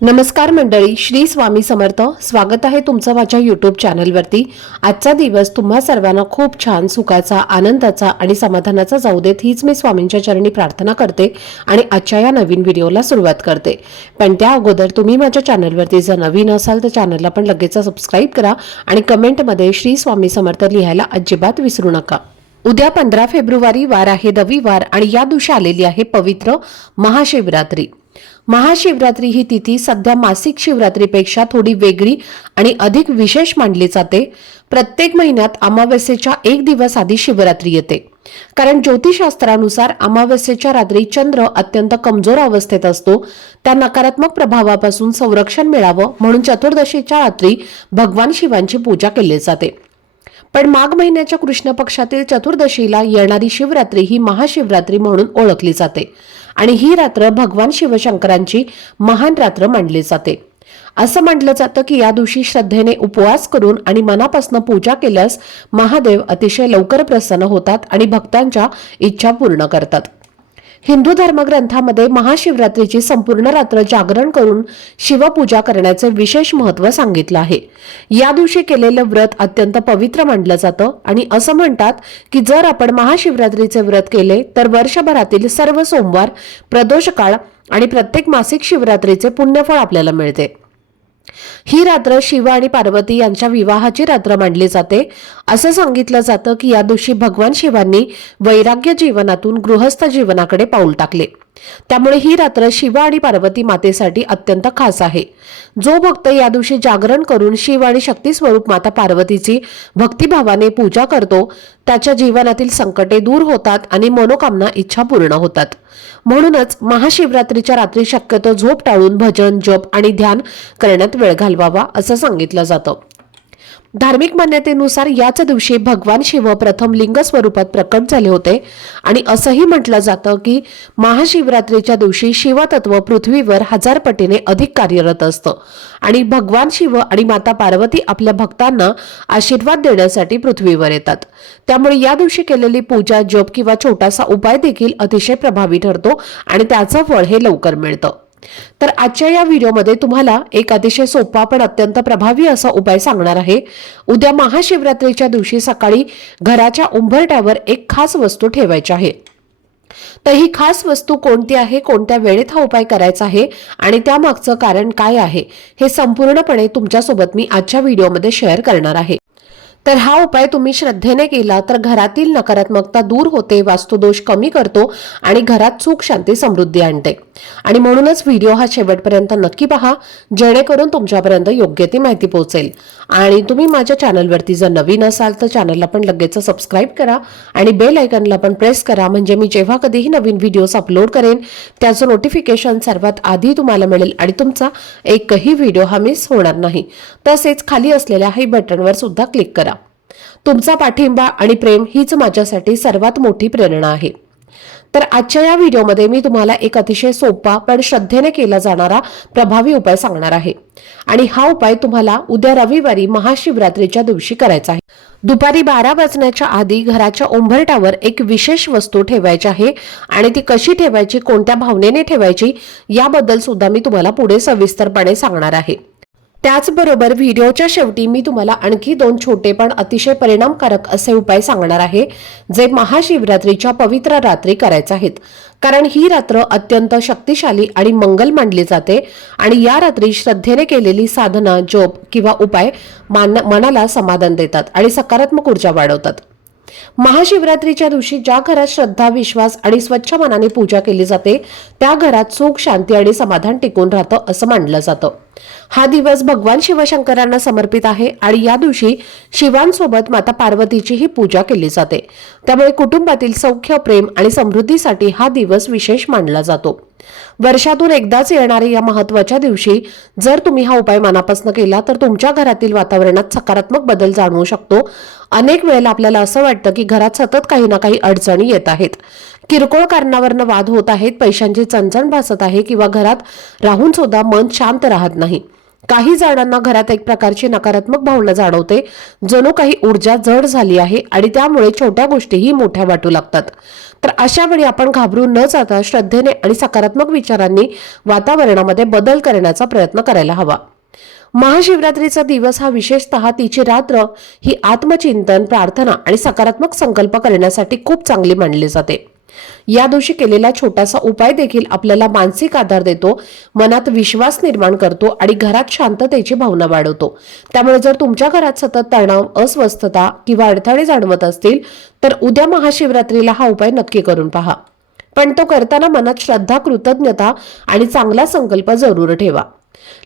नमस्कार मंडळी, श्री स्वामी समर्थ. स्वागत आहे तुमचं माझ्या यूट्यूब चॅनलवरती. आजचा दिवस तुम्हा सर्वांना खूप छान, सुखाचा, आनंदाचा आणि समाधानाचा जाऊ देत, हीच मी स्वामींच्या चरणी प्रार्थना करते आणि आजच्या या नवीन व्हिडिओला सुरुवात करते. पण त्या अगोदर तुम्ही माझ्या चॅनलवरती जर नवीन असाल तर चॅनलला पण लगेच सबस्क्राईब करा आणि कमेंटमध्ये श्री स्वामी समर्थ लिहायला अजिबात विसरू नका. उद्या 15 फेब्रुवारी वार आहे रविवार आणि या दिवशी आलेली आहे पवित्र महाशिवरात्री. महाशिवरात्री ही तिथी सध्या मासिक शिवरात्रीपेक्षा थोडी वेगळी आणि अधिक विशेष मानली जाते. प्रत्येक महिन्यात अमावस्येच्या एक दिवस आधी शिवरात्री येते. कारण ज्योतिषशास्त्रानुसार अमावस्येच्या रात्री चंद्र अत्यंत कमजोर अवस्थेत असतो. त्या नकारात्मक प्रभावापासून संरक्षण मिळावं म्हणून चतुर्दशीच्या रात्री भगवान शिवांची पूजा केली जाते. पण माघ महिन्याच्या कृष्ण पक्षातील चतुर्दशीला येणारी शिवरात्री ही महाशिवरात्री म्हणून ओळखली जाते आणि ही रात्र भगवान शिवशंकरांची महान रात्र मानली जाते. असं म्हटलं जातं की या दिवशी श्रद्धेने उपवास करून आणि मनापासून पूजा केल्यास महादेव अतिशय लवकर प्रसन्न होतात आणि भक्तांच्या इच्छा पूर्ण करतात. हिंदू धर्मग्रंथामध्ये महाशिवरात्रीची संपूर्ण रात्र जागरण करून शिवपूजा करण्याचे विशेष महत्त्व सांगितलं आहे. या दिवशी केलेलं व्रत अत्यंत पवित्र मानलं जातं आणि असं म्हणतात की जर आपण महाशिवरात्रीचे व्रत केले तर वर्षभरातील सर्व सोमवार, प्रदोष काळ आणि प्रत्येक मासिक शिवरात्रीचे पुण्यफळ आपल्याला मिळते. ही रात्र शिव आणि पार्वती यांच्या विवाहाची रात्र मानली जाते. असं सांगितलं जातं की या दिवशी भगवान शिवांनी वैराग्य जीवनातून गृहस्थ जीवनाकडे पाऊल टाकले. त्यामुळे ही रात्र शिव आणि पार्वती मातेसाठी अत्यंत खास आहे. जो भक्त या दिवशी जागरण करून शिव आणि शक्ती स्वरूप माता पार्वतीची भक्तिभावाने पूजा करतो त्याच्या जीवनातील संकटे दूर होतात आणि मनोकामना इच्छा पूर्ण होतात. म्हणूनच महाशिवरात्रीच्या रात्री शक्यतो झोप टाळून भजन, जप आणि ध्यान करण्यात वेळ घालवावा असं सांगितलं जातं. धार्मिक मान्यतेनुसार याच दिवशी भगवान शिव प्रथम लिंग स्वरूपात प्रकट झाले होते आणि असंही म्हटलं जातं की महाशिवरात्रीच्या दिवशी शिवतत्व पृथ्वीवर 1000 पटीने अधिक कार्यरत असतं आणि भगवान शिव आणि माता पार्वती आपल्या भक्तांना आशीर्वाद देण्यासाठी पृथ्वीवर येतात. त्यामुळे या दिवशी केलेली पूजा, जप किंवा छोटासा उपाय देखील अतिशय प्रभावी ठरतो आणि त्याचं फळ हे लवकर मिळतं. तर आजच्या या व्हिडिओमध्ये तुम्हाला एक अतिशय सोपा पण अत्यंत प्रभावी असा उपाय सांगणार आहे. उद्या महाशिवरात्रीच्या दिवशी सकाळी घराच्या उंबरठ्यावर एक खास वस्तू ठेवायची आहे. तर ही खास वस्तू कोणती आहे, कोणत्या वेळेत हा उपाय करायचा आहे आणि त्यामागचं कारण काय आहे हे संपूर्णपणे तुमच्यासोबत मी आजच्या व्हिडिओमध्ये शेअर करणार आहे. तर हा उपाय तुम्ही श्रद्धेने केला तर घरातील नकारात्मकता दूर होते, वास्तुदोष कमी करतो आणि घरात सुख, शांती, समृद्धी आणते. आणि म्हणूनच व्हिडिओ हा शेवटपर्यंत नक्की पहा जेणेकरून तुमच्यापर्यंत योग्य ती माहिती पोहोचेल. आणि तुम्ही माझ्या चॅनलवरती जर नवीन असाल तर चॅनलला पण लगेच सबस्क्राईब करा आणि बेल आयकॉनला पण प्रेस करा म्हणजे मी जेव्हा कधीही नवीन व्हिडिओज अपलोड करेन त्याचं नोटिफिकेशन सर्वात आधी तुम्हाला मिळेल आणि तुमचा एकही व्हिडिओ हा मिस होणार नाही. तसेच खाली असलेल्या हाय बटनवर सुद्धा क्लिक करा. तुमचा पाठिंबा आणि प्रेम हीच माझ्यासाठी सर्वात मोठी प्रेरणा आहे. तर आजच्या या व्हिडिओमध्ये मी तुम्हाला एक अतिशय सोपा पण श्रद्धेने केला जाणारा प्रभावी उपाय सांगणार आहे आणि हा उपाय तुम्हाला उद्या रविवारी महाशिवरात्रीच्या दिवशी करायचा आहे. दुपारी 12 वाजण्याच्या आधी घराच्या उंबरठ्यावर एक विशेष वस्तू ठेवायची आहे आणि ती कशी ठेवायची, कोणत्या भावनेने ठेवायची याबद्दल सुद्धा मी तुम्हाला पुढे सविस्तरपणे सांगणार आहे. त्याचबरोबर व्हिडिओच्या शेवटी मी तुम्हाला आणखी 2 छोटे पण अतिशय परिणामकारक असे उपाय सांगणार आहे जे महाशिवरात्रीच्या पवित्र रात्री करायचे आहेत. कारण ही रात्र अत्यंत शक्तिशाली आणि मंगल मानली जाते आणि या रात्री श्रद्धेने केलेली साधना, जप किंवा उपाय मनाला समाधान देतात आणि सकारात्मक ऊर्जा वाढवतात. महाशिवरात्रीच्या दिवशी ज्या घरात श्रद्धा, विश्वास आणि स्वच्छ मनाने पूजा केली जाते त्या घरात सुख, शांती आणि समाधान टिकून राहतं असं मानलं जातं. हा दिवस भगवान शिवशंकरांना समर्पित आहे आणि या दिवशी शिवांसोबत माता पार्वतीचीही पूजा केली जाते. त्यामुळे कुटुंबातील सौख्य, प्रेम आणि समृद्धीसाठी हा दिवस विशेष मानला जातो. वर्षातून एकदाच येणाऱ्या या महत्त्वाच्या दिवशी जर तुम्ही हा उपाय मनापासून केला तर तुमच्या घरातील वातावरणात सकारात्मक बदल जाणवू शकतो. अनेक वेळेला आपल्याला असं वाटतं की घरात सतत काही ना काही अडचणी येत आहेत, किरकोळ कारणावरून वाद होत आहेत, पैशांची चणचण भासत आहे किंवा घरात राहून सुद्धा मन शांत राहत नाही. काही जणांना घरात एक प्रकारची नकारात्मक भावना जाणवते, जणू काही ऊर्जा जड झाली आहे आणि त्यामुळे छोट्या गोष्टीही मोठ्या वाटू लागतात. तर अशा वेळी आपण घाबरून न जाता श्रद्धेने आणि सकारात्मक विचारांनी वातावरणामध्ये बदल करण्याचा प्रयत्न करायला हवा. महाशिवरात्रीचा दिवस हा विशेषतः तिची रात्र ही आत्मचिंतन, प्रार्थना आणि सकारात्मक संकल्प करण्यासाठी खूप चांगली मानली जाते. या दिवशी केलेला छोटासा उपाय देखील आपल्याला मानसिक आधार देतो, मनात विश्वास निर्माण करतो आणि घरात शांततेची भावना वाढवतो. त्यामुळे जर तुमच्या घरात सतत तणाव, अस्वस्थता किंवा अडथळे जाणवत असतील तर उद्या महाशिवरात्रीला हा उपाय नक्की करून पहा. पण तो करताना मनात श्रद्धा, कृतज्ञता आणि चांगला संकल्प जरूर ठेवा.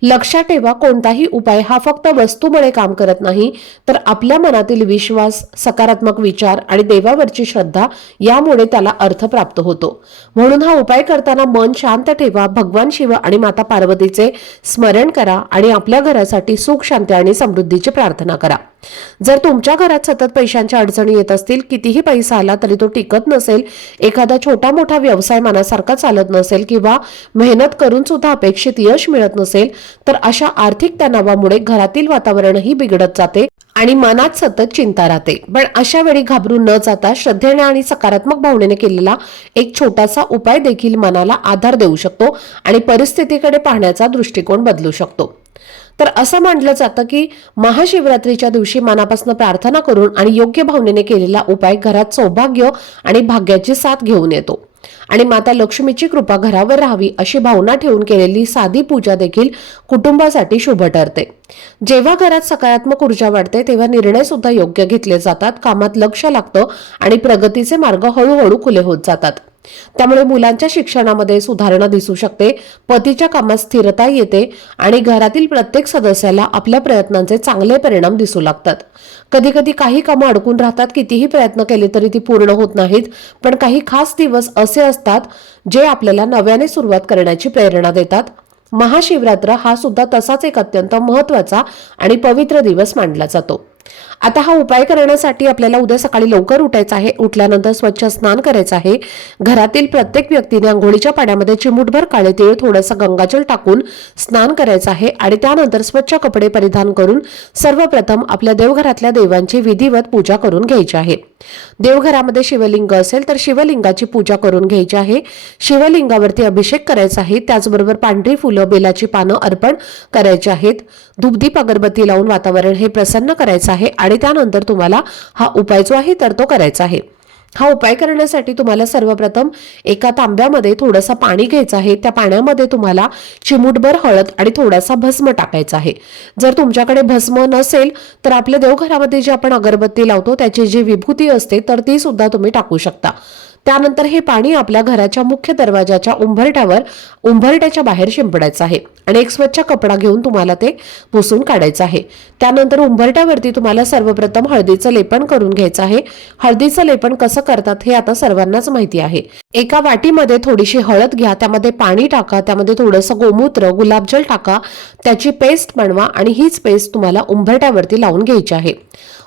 लक्षात ठेवा, कोणताही उपाय हा फक्त वस्तूमुळे काम करत नाही, तर आपल्या मनातील विश्वास, सकारात्मक विचार आणि देवावरची श्रद्धा यामुळे त्याला अर्थ प्राप्त होतो. म्हणून हा उपाय करताना मन शांत ठेवा, भगवान शिव आणि माता पार्वतीचे स्मरण करा आणि आपल्या घरासाठी सुख, शांती आणि समृद्धीची प्रार्थना करा. जर तुमच्या घरात सतत पैशांच्या अडचणी येत असतील, कितीही पैसा आला तरी तो टिकत नसेल, एखादा छोटा मोठा व्यवसाय मनासारखा चालत नसेल किंवा मेहनत करून सुद्धा अपेक्षित यश मिळत नसेल, तर अशा आर्थिक तणावामुळे घरातील वातावरणही बिघडत जाते आणि मनात सतत चिंता राहते. पण अशा वेळी घाबरून न जाता श्रद्धेने आणि सकारात्मक भावनेने केलेला एक छोटासा उपाय देखील मनाला आधार देऊ शकतो आणि परिस्थितीकडे पाहण्याचा दृष्टिकोन बदलू शकतो. तर असं म्हटलं जातं की महाशिवरात्रीच्या दिवशी मनापासून प्रार्थना करून आणि योग्य भावनेने केलेला उपाय घरात सौभाग्य आणि भाग्याची साथ घेऊन येतो आणि माता लक्ष्मीची कृपा घरावर राहावी अशी भावना ठेवून केलेली साधी पूजा देखील कुटुंबासाठी शुभ ठरते. जेव्हा घरात सकारात्मक ऊर्जा वाढते तेव्हा निर्णय सुद्धा योग्य घेतले जातात, कामात लक्ष लागतं आणि प्रगतीचे मार्ग हळूहळू खुले होत जातात. त्यामुळे मुलांच्या शिक्षणामध्ये सुधारणा दिसू शकते, पतीच्या कामात स्थिरता येते आणि घरातील प्रत्येक सदस्याला आपल्या प्रयत्नांचे चांगले परिणाम दिसू लागतात. कधी कधी काही कामं अडकून राहतात, कितीही प्रयत्न केले तरी ती पूर्ण होत नाहीत. पण काही खास दिवस असे असतात जे आपल्याला नव्याने सुरुवात करण्याची प्रेरणा देतात. महाशिवरात्र हा सुद्धा तसाच एक अत्यंत महत्त्वाचा आणि पवित्र दिवस मानला जातो. आता हा उपाय करण्यासाठी आपल्याला उद्या सकाळी लवकर उठायचं आहे. उठल्यानंतर स्वच्छ स्नान करायचं आहे. घरातील प्रत्येक व्यक्तीने आंघोळीच्या पाण्यामध्ये चिमूटभर काळे तीळ, थोडंसं गंगाजल टाकून स्नान करायचं आहे आणि त्यानंतर स्वच्छ कपडे परिधान करून सर्वप्रथम आपल्या देवघरातल्या देवांची विधिवत पूजा करून घ्यायची आहे. देवघरामध्ये शिवलिंग असेल तर शिवलिंगाची पूजा करून घ्यायची आहे. शिवलिंगावरती अभिषेक करायचा आहे. त्याचबरोबर पांढरी फुलं, बेलाची पानं अर्पण करायची आहेत. धूपदीप अगरबत्ती लावून वातावरण हे प्रसन्न करायचं आहे आणि त्यानंतर तुम्हाला हा उपाय जो आहे तर तो करायचा आहे. हा उपाय करण्यासाठी तुम्हाला सर्वप्रथम एका तांब्यामध्ये थोडंसं पाणी घ्यायचं आहे. त्या पाण्यामध्ये तुम्हाला चिमूटभर हळद आणि थोडासा भस्म टाकायचा आहे. जर तुमच्याकडे भस्म नसेल तर आपल्या देवघरामध्ये जे आपण अगरबत्ती लावतो त्याची जी विभूती असते तर ती सुद्धा तुम्ही टाकू शकता. त्यानंतर हे पाणी आपल्या घराच्या मुख्य दरवाजाच्या उंबरट्याच्या बाहेर शिंपडायचं आहे आणि एक स्वच्छ कपडा घेऊन तुम्हाला ते पुसून काढायचं आहे. त्यानंतर उंबरट्यावरती तुम्हाला सर्वप्रथम हळदीचं लेपन करून घ्यायचं आहे. हळदीचं लेपन कसं करतात हे आता सर्वांनाच माहिती आहे. एका वाटीमध्ये थोडीशी हळद घ्या, त्यामध्ये पाणी टाका, त्यामध्ये थोडंसं गोमूत्र, गुलाबजल टाका, त्याची पेस्ट बनवा आणि हीच पेस्ट तुम्हाला उंबरट्यावरती लावून घ्यायची आहे.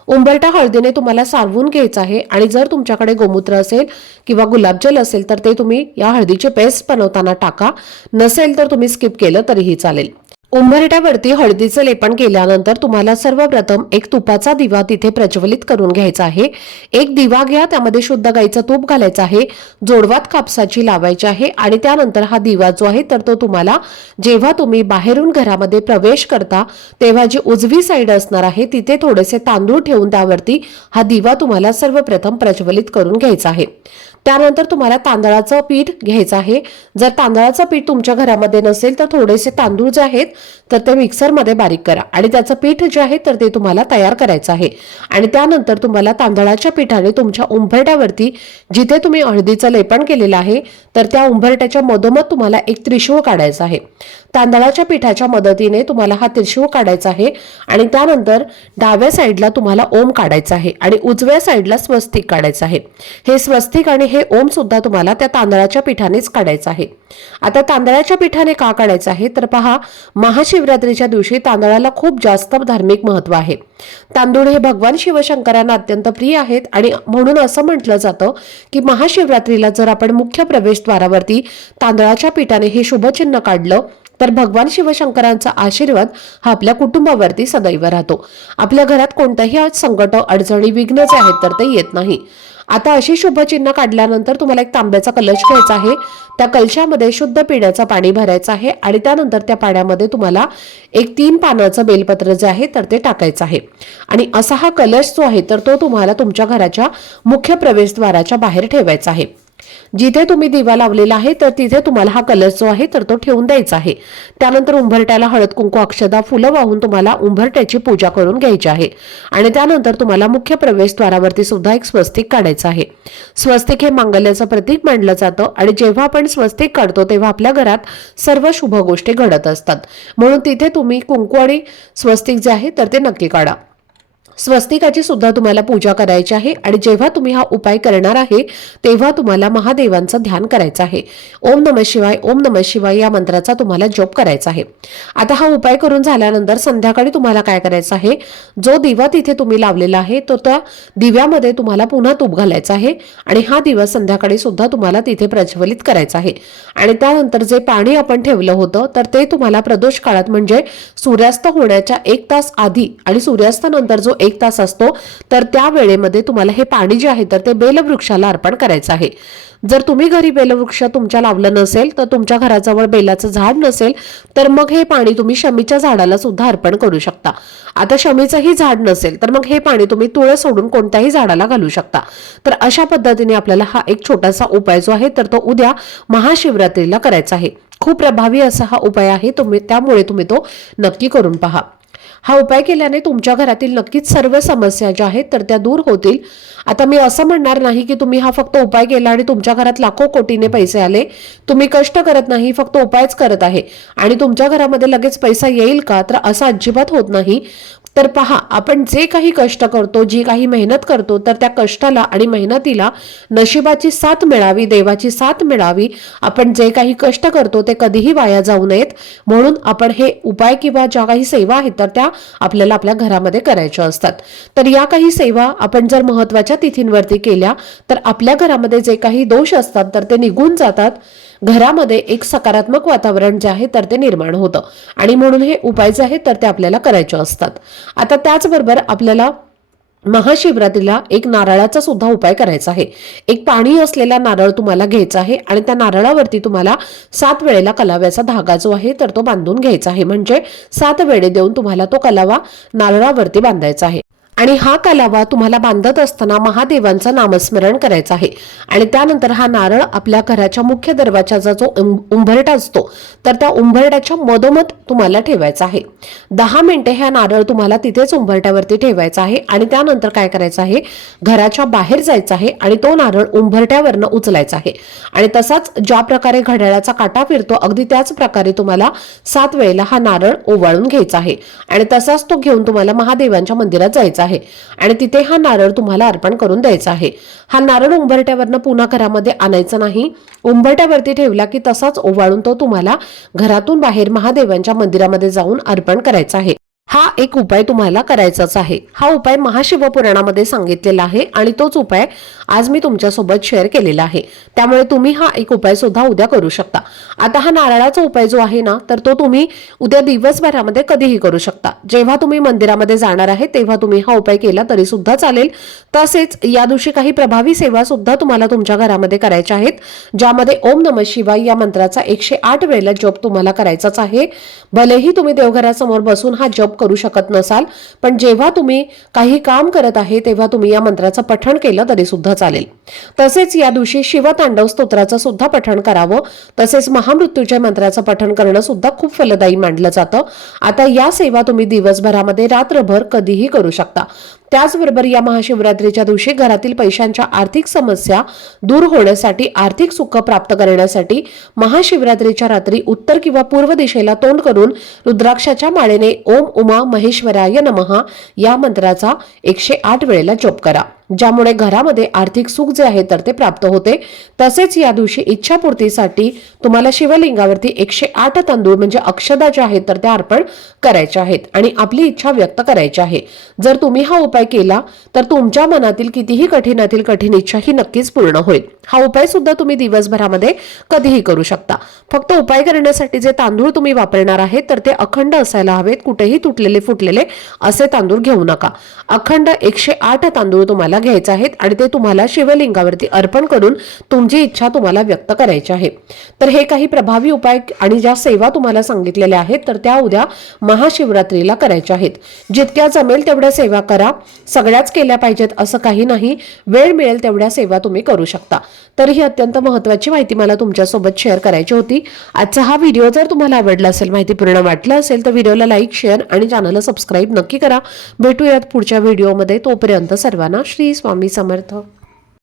उंबरठा हळदीने तुम्हाला सारवून घ्यायचं आहे आणि जर तुमच्याकडे गोमूत्र असेल किंवा गुलाबजल असेल तर ते तुम्ही या हळदीची पेस्ट बनवताना टाका. नसेल तर तुम्ही स्किप केलं तरीही चालेल. उंबरठ्यावरती हळदीचं लेपन केल्यानंतर तुम्हाला सर्वप्रथम एक तुपाचा दिवा तिथे प्रज्वलित करून घ्यायचा आहे. एक दिवा घ्या, त्यामध्ये शुद्ध गाईचं तूप घालायचं आहे. जोडवात कापसाची लावायची आहे आणि त्यानंतर हा दिवा जो आहे तर तो तुम्हाला जेव्हा तुम्ही बाहेरून घरामध्ये प्रवेश करता तेव्हा जी उजवी साईड असणार आहे तिथे थोडेसे तांदूळ ठेवून त्यावरती हा दिवा तुम्हाला सर्वप्रथम प्रज्वलित करून घ्यायचा आहे. त्यानंतर तुम्हाला तांदळाचं पीठ घ्यायचं आहे. जर तांदळाचं पीठ तुमच्या घरामध्ये नसेल तर थोडेसे तांदूळ जे आहेत तर ते मिक्सरमध्ये बारीक करा आणि त्याचं पीठ जे आहे तर ते तुम्हाला तयार करायचं आहे. आणि त्यानंतर तुम्हाला तांदळाच्या पिठाने तुमच्या उंबरट्यावरती जिथे तुम्ही हळदीचं लेपन केलेलं आहे तर त्या उंबरट्याच्या मधोमध तुम्हाला एक त्रिशूळ काढायचा आहे. तांदळाच्या पिठाच्या मदतीने तुम्हाला हा त्रिशूळ काढायचा आहे आणि त्यानंतर डाव्या साईडला तुम्हाला ओम काढायचा आहे आणि उजव्या साईडला स्वस्तिक काढायचं आहे. हे स्वस्तिक आणि हे ओम सुद्धा तुम्हाला त्या तांदळाच्या पिठानेच काढायचं आहे. आता तांदळाच्या पिठाने का काढायचं आहे तर पहा, महाशिवरात्रीच्या दिवशी तांदळाला खूप जास्त धार्मिक महत्त्व आहे. तांदूळ हे भगवान शिवशंकरांना अत्यंत प्रिय आहेत आणि म्हणून असं म्हटलं जातं की महाशिवरात्रीला जर आपण मुख्य प्रवेशद्वारावरती तांदळाच्या पिठाने हे शुभचिन्ह काढलं तर भगवान शिवशंकरांचा आशीर्वाद हा आपल्या कुटुंबावरती सदैव राहतो. आपल्या घरात कोणताही संकट, अडचणी, विघ्न जे आहेत तर ते येत नाही. आता अशी शुभचिन्ह काढल्यानंतर तुम्हाला एक तांब्याचा कलश घ्यायचा आहे. त्या कलशामध्ये शुद्ध पिण्याचं पाणी भरायचं आहे आणि त्यानंतर त्या पाण्यामध्ये तुम्हाला एक 3 पानाचं बेलपत्र जे आहे तर ते टाकायचं आहे. आणि असा हा कलश जो आहे तर तो तुम्हाला तुमच्या घराच्या मुख्य प्रवेशद्वाराच्या बाहेर ठेवायचा आहे. जिथे तुम्ही दिवा लावलेला आहे तर तिथे तुम्हाला हा कलश जो आहे तर तो ठेवून द्यायचा आहे. त्यानंतर उंबरट्याला हळद, कुंकू, अक्षदा, फुलं वाहून तुम्हाला उंबरट्याची पूजा करून घ्यायची आहे. आणि त्यानंतर तुम्हाला मुख्य प्रवेशद्वारावरती सुद्धा एक स्वस्तिक काढायचं आहे. स्वस्तिक हे मांगल्याचं प्रतीक मानलं जातं आणि जेव्हा आपण स्वस्तिक काढतो तेव्हा आपल्या घरात सर्व शुभ गोष्टी घडत असतात. म्हणून तिथे तुम्ही कुंकू आणि स्वस्तिक जे आहे तर ते नक्की काढा. स्वस्तिकाची सुद्धा तुम्हाला पूजा करायची आहे आणि जेव्हा तुम्ही हा उपाय करणार आहे तेव्हा तुम्हाला महादेवांचं ध्यान करायचं आहे. ओम नमः शिवाय, ओम नमः शिवाय या मंत्राचा तुम्हाला जप करायचा आहे. आता हा उपाय करून झाल्यानंतर संध्याकाळी तुम्हाला काय करायचं आहे, जो दिवा तिथे तुम्ही लावलेला आहे तो त्या दिव्यामध्ये तुम्हाला पुन्हा तूप घालायचं आहे आणि हा दिवा संध्याकाळी सुद्धा तुम्हाला तिथे प्रज्वलित करायचा आहे. आणि त्यानंतर जे पाणी आपण ठेवलं होतं तर ते तुम्हाला प्रदोष काळात म्हणजे सूर्यास्त होण्याच्या 1 तास आधी आणि सूर्यास्तानंतर जो 1 तास असतो तर त्या वेळेमध्ये तुम्हाला हे पाणी जे आहे तर ते बेलवृक्षाला अर्पण करायचं आहे. जर तुम्ही घरी बेलवृक्ष तुमच्या लावलं नसेल तर तुमच्या घराजवळ बेलाचं झाड नसेल तर मग हे पाणी तुम्ही शमीच्या झाडाला सुद्धा अर्पण करू शकता. आता शमीचंही झाड नसेल तर मग हे पाणी तुम्ही तुळस सोडून कोणत्याही झाडाला घालू शकता. तर अशा पद्धतीने आपल्याला हा एक छोटासा उपाय जो आहे तर तो उद्या महाशिवरात्रीला करायचा आहे. खूप प्रभावी असा हा उपाय आहे, त्यामुळे तुम्ही तो नक्की करून पहा. हा उपाय केल्याने तुमच्या घरातील नक्कीच सर्व समस्या ज्या आहेत तर त्या दूर होतील. आता मी असं म्हणणार नाही की तुम्ही हा फक्त उपाय केला आणि तुमच्या घरात लाखो कोटीने पैसे आले. तुम्ही कष्ट करत नाही, फक्त उपायच करत आहे आणि तुमच्या घरामध्ये लगेच पैसा येईल का, तर असं अजिबात होत नाही. तर पहा, आपण जे काही कष्ट करतो, जी काही मेहनत करतो तर त्या कष्टाला आणि मेहनतीला नशिबाची साथ मिळावी, देवाची साथ मिळावी. आपण जे काही कष्ट करतो ते कधीही वाया जाऊ नयेत म्हणून आपण हे उपाय किंवा ज्या काही सेवा आहेत तर त्या आपल्याला आपल्या घरामध्ये करायच्या असतात. तर या काही सेवा आपण जर महत्त्वाच्या तिथींवरती केल्या तर आपल्या घरामध्ये जे काही दोष असतात तर ते निघून जातात. घरामध्ये एक सकारात्मक वातावरण जे आहे तर ते निर्माण होतं आणि म्हणून हे उपाय जे आहेत तर ते आपल्याला करायचे असतात. आता त्याचबरोबर आपल्याला महाशिवरात्रीला एक नारळाचा सुद्धा उपाय करायचा आहे. एक पाणी असलेला नारळ तुम्हाला घ्यायचा आहे आणि त्या नारळावरती तुम्हाला 7 वेळेला कलाव्याचा धागा जो आहे तर तो बांधून घ्यायचा आहे. म्हणजे 7 वेळे देऊन तुम्हाला तो कलावा नारळावरती बांधायचा आहे. आणि हा कलावा तुम्हाला बांधत असताना महादेवांचं नामस्मरण करायचं आहे. आणि त्यानंतर हा नारळ आपल्या घराच्या मुख्य दरवाजाचा जो उंबरठा असतो तर त्या उंबरठ्याच्या मधोमध तुम्हाला ठेवायचा आहे. 10 मिनिटे हा नारळ तुम्हाला तिथेच उंबरठ्यावरती ठेवायचा आहे आणि त्यानंतर काय करायचं आहे, घराच्या बाहेर जायचं आहे आणि तो नारळ उंबरठ्यावरनं उचलायचा आहे. आणि तसाच ज्या प्रकारे घड्याळाचा काटा फिरतो अगदी त्याच प्रकारे तुम्हाला 7 वेळेला हा नारळ ओवाळून घ्यायचा आहे आणि तसाच तो घेऊन तुम्हाला महादेवांच्या मंदिरात जायचा आहे आणि तिथे हा नारळ तुम्हाला अर्पण करून द्यायचा आहे. हा नारळ उंबरठ्यावरनं पुन्हा घरामध्ये आणायचा नाही. उंबरठ्यावरती ठेवला की तसाच ओवाळून तो तुम्हाला घरातून बाहेर महादेवांच्या मंदिरामध्ये जाऊन अर्पण करायचा आहे. हा एक उपाय तुम्हाला करायचाच आहे. हा उपाय महाशिवपुराणामध्ये सांगितलेला आहे आणि तोच उपाय आज मी तुमच्यासोबत शेअर केलेला आहे. त्यामुळे तुम्ही हा एक उपाय सुद्धा उद्या करू शकता. आता हा नारळाचा उपाय जो आहे ना तर तो तुम्ही उद्या दिवसभरामध्ये कधीही करू शकता. जेव्हा तुम्ही मंदिरामध्ये जाणार आहे तेव्हा तुम्ही हा उपाय केला तरी सुद्धा चालेल. तसेच या दिवशी काही प्रभावी सेवा सुद्धा तुम्हाला तुमच्या घरामध्ये करायच्या आहेत, ज्यामध्ये ओम नमः शिवाय या मंत्राचा 108 वेळेला जप तुम्हाला करायचाच आहे. भलेही तुम्ही देवघरासमोर बसून हा जप करू शकत नसाल, पण जेव्हा तुम्ही काही काम करत आहे तेव्हा तुम्ही या मंत्राचं पठण केलं तरी सुद्धा चालेल. तसेच या दिवशी शिवतांडव स्तोत्राचं सुद्धा पठण करावं. तसेच महामृत्युंजय मंत्राचं पठण करणं सुद्धा खूप फलदायी मानलं जातं. आता या सेवा तुम्ही दिवसभरामध्ये रात्रभर कधीही करू शकता. त्याचबरोबर या महाशिवरात्रीच्या दिवशी घरातील पैशांच्या आर्थिक समस्या दूर होण्यासाठी, आर्थिक सुख प्राप्त करण्यासाठी महाशिवरात्रीच्या रात्री उत्तर किंवा पूर्व दिशेला तोंड करून रुद्राक्षाच्या माळेने ओम उमा महेश्वराय नमः या मंत्राचा 108 वेळेला जप करा. ज्यामुळे घरामध्ये आर्थिक सुख जे आहे तर ते प्राप्त होते। तसेच या दिवशी इच्छापूर्तीसाठी तुम्हाला शिवलिंगावरती 108 तांदूळ म्हणजे अक्षदा जे आहेत तर त्या अर्पण करायचे आहेत आणि आपली इच्छा व्यक्त करायची आहे। जर तुम्ही हा उपाय केला तर तुमच्या मनातील कितीही कठीणातील कठीण इच्छा ही नक्कीच पूर्ण होईल। हा उपाय सुद्धा तुम्ही दिवसभरामध्ये कधीही करू शकता। फक्त उपाय करण्यासाठी जे तांदूळ तुम्ही वापरणार आहेत तर ते अखंड असायला हवेत, कुठेही तुटलेले फुटलेले असे तांदूळ घेऊ नका। अखंड 108 तांदूळ तुम्हाला घ्यायचे आहेत आणि ते तुम्हाला शिवलिंगावरती अर्पण करून तुमची इच्छा तुम्हाला व्यक्त करायची आहे। तर हे काही प्रभावी उपाय आणि ज्या सेवा तुम्हाला सांगितलेल्या आहेत तर त्या उद्या महाशिवरात्रीला करायच्या आहेत। जितक्या जमेल तेवढ्या सेवा करा, सगळ्याच केल्या पाहिजेत असं काही नाही, वेळ मिळेल तेवढ्या सेवा तुम्ही करू शकता। तर ही अत्यंत महत्त्वाची माहिती मला तुमच्यासोबत शेअर करायची होती। आजचा हा व्हिडिओ जर तुम्हाला आवडला असेल, माहितीपूर्ण वाटला असेल तर व्हिडिओला लाईक, शेअर आणि चॅनलला सबस्क्राईब नक्की करा। भेटूयात पुढच्या व्हिडिओमध्ये, तोपर्यंत सर्वांना श्री स्वामी समर्थ।